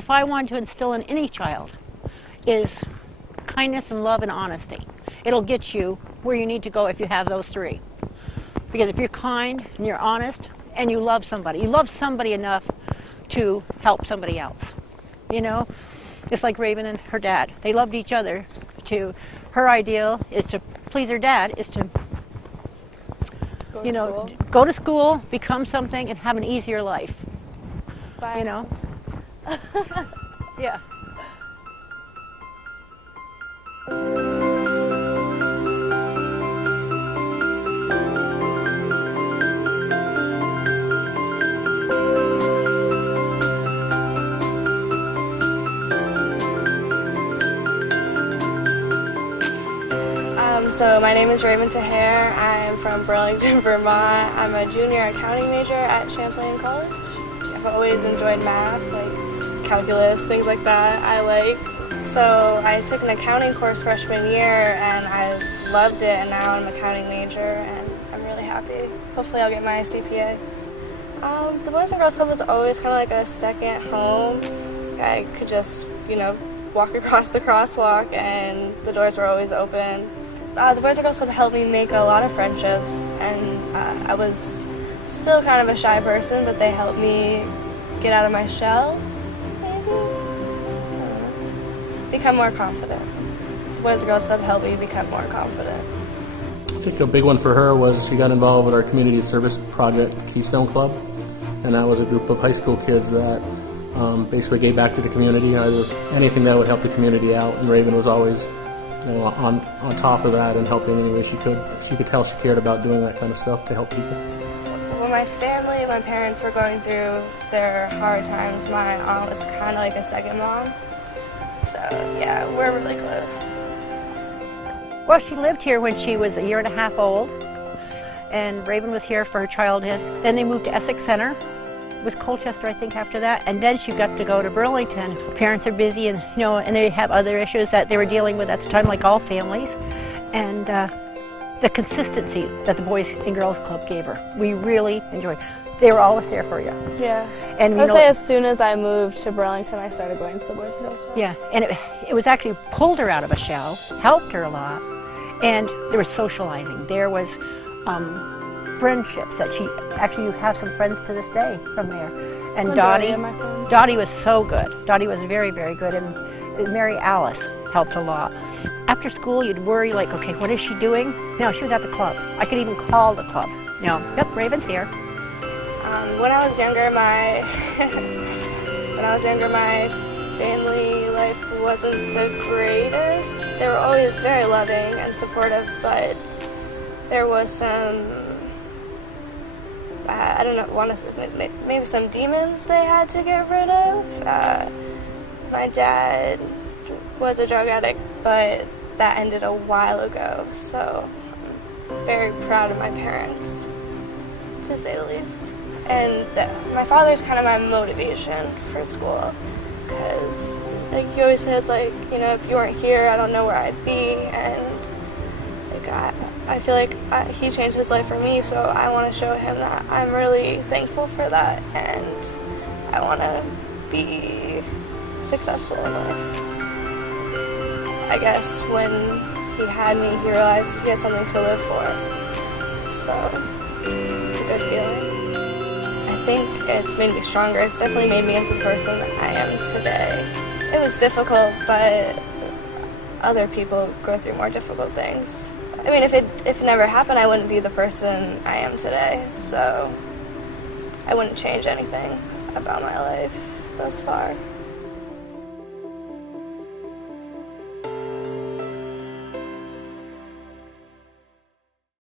if I wanted to instill in any child, is kindness and love and honesty. It'll get you where you need to go if you have those three. Because if you're kind and you're honest and you love somebody enough to help somebody else. You know, it's like Raven and her dad. They loved each other. Her ideal is to please her dad, is to go to school, become something, and have an easier life. Bye. You know? Yeah. So my name is Raven Taher. I'm from Burlington, Vermont. I'm a junior accounting major at Champlain College. I've always enjoyed math, like calculus, things like that I like. So I took an accounting course freshman year and I loved it, and now I'm an accounting major and I'm really happy. Hopefully I'll get my CPA. The Boys and Girls Club was always kind of like a second home. I could just, walk across the crosswalk and the doors were always open. The Boys and Girls Club helped me make a lot of friendships, and I was still kind of a shy person, but they helped me get out of my shell, maybe? Become more confident. The Boys and Girls Club helped me become more confident. I think a big one for her was she got involved with our community service project, Keystone Club, and that was a group of high school kids that basically gave back to the community, anything that would help the community out, and Raven was always on top of that and helping any way she could. She could tell she cared about doing that kind of stuff to help people. When my parents were going through their hard times, my aunt was kind of like a second mom. So yeah, we're really close. Well, she lived here when she was 1.5 years old, and Raven was here for her childhood. Then they moved to Essex Center. It was Colchester, I think, after that, and then she got to go to Burlington. Parents are busy, and and they have other issues that they were dealing with at the time, like all families. And the consistency that the Boys and Girls Club gave her, we really enjoyed. They were always there for you. Yeah. And I would say as soon as I moved to Burlington, I started going to the Boys and Girls Club. Yeah, and it was actually pulled her out of a shell, helped her a lot, and there was socializing. There was friendships that you have some friends to this day from there. And Dottie was so good. Dottie was very, very good, and Mary Alice helped a lot. After school, you'd worry, like, okay, what is she doing? No, she was at the club. I could even call the club. Yep, Raven's here. When I was younger, my family life wasn't the greatest. They were always very loving and supportive, but there was some, I don't know, want to say, maybe some demons they had to get rid of. My dad was a drug addict, but that ended a while ago, so I'm very proud of my parents, to say the least. And my father's kind of my motivation for school, because he always says, if you weren't here, I don't know where I'd be, and I feel like he changed his life for me, so I want to show him that I'm really thankful for that, and I want to be successful in life. I guess when he had me, he realized he had something to live for, so it's a good feeling. I think it's made me stronger. It's definitely made me into the person that I am today. It was difficult, but other people go through more difficult things. I mean, if it never happened, I wouldn't be the person I am today, so I wouldn't change anything about my life thus far.